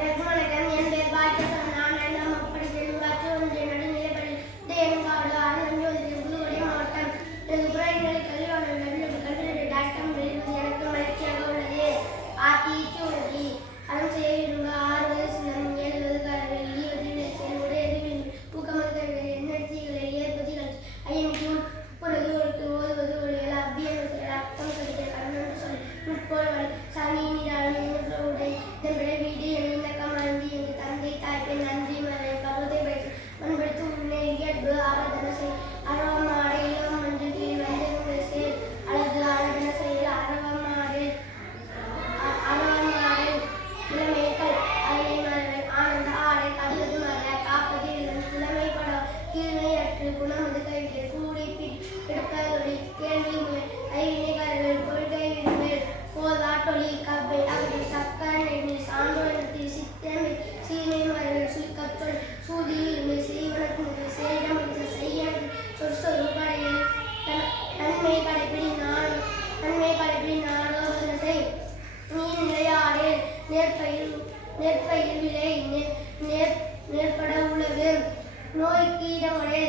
வணக்கம். என் பேர் பாக்கியசன். நான் 5ஆம் வகுப்பு படிக்கிறேன். ஊராட்சி ஒன்றிய நடுநிலைப்பள்ளியில் தேனுங்காடு ஆனந்தஞ்சோதி புதுக்கோட்டை மாவட்டம். எனது புறநிலை கல்வியாளர் கல்வியுடைய டாக்டர் வெளியிடுவது எனக்கு மகிழ்ச்சியாக உள்ளது. ஆத்திச்சூடி அறம் செய்ய விரும்ப 6 வயசு நம் 7 வயது ஈவதில் செயல்முறை எதிர்வில் ஊக்கமளிக்க எண்ணெடுத்திகளை ஏற்பதிகள் ஐயமிக்கும் புறது ஒழுத்து ஓதுவது ஒழிகள் அபியல் அர்த்தம் கடிக்க கண்ணன் சொல் முற்போல் வழி சனி நீராளி உடை இதன்பட வீடு என கமாந்தி எங்கள் தந்தை தாய்ப்பெண் நன்றி மறை பருவத்தை பண்படுத்தி உன்னை இயல்பு ஆராதனை செய் அரவமாடை இளம் மஞ்சள் கீழ் வந்தே செயல் அழகு ஆராதனை செயல் அரவமாடை இளமைகள் அலை மறை ஆனந்த ஆடை கடுவது மறை காப்பது இளமை பட கீழ்மையற்று குணமது கைவிட கூடி எடுப்பதொழி கேள்வி ஐவினைகள் கொள்கை விடுமேல் போதாட்டொழி கப்பை அகடி சக்கரை சான்றோனத்தில் சித்தமை சீமை மறைகள் சுழிக்கச்சொல் சூதியில் செய்வனக்கு சேடம் செய்யனது சொற்சொரு படையில் நன்மை கடைப்பிடி நாடோதனை செய் நீ நிலையாடு நெற்பயில் விலை நேர்பட உளவு நோய்க்கீடமுறை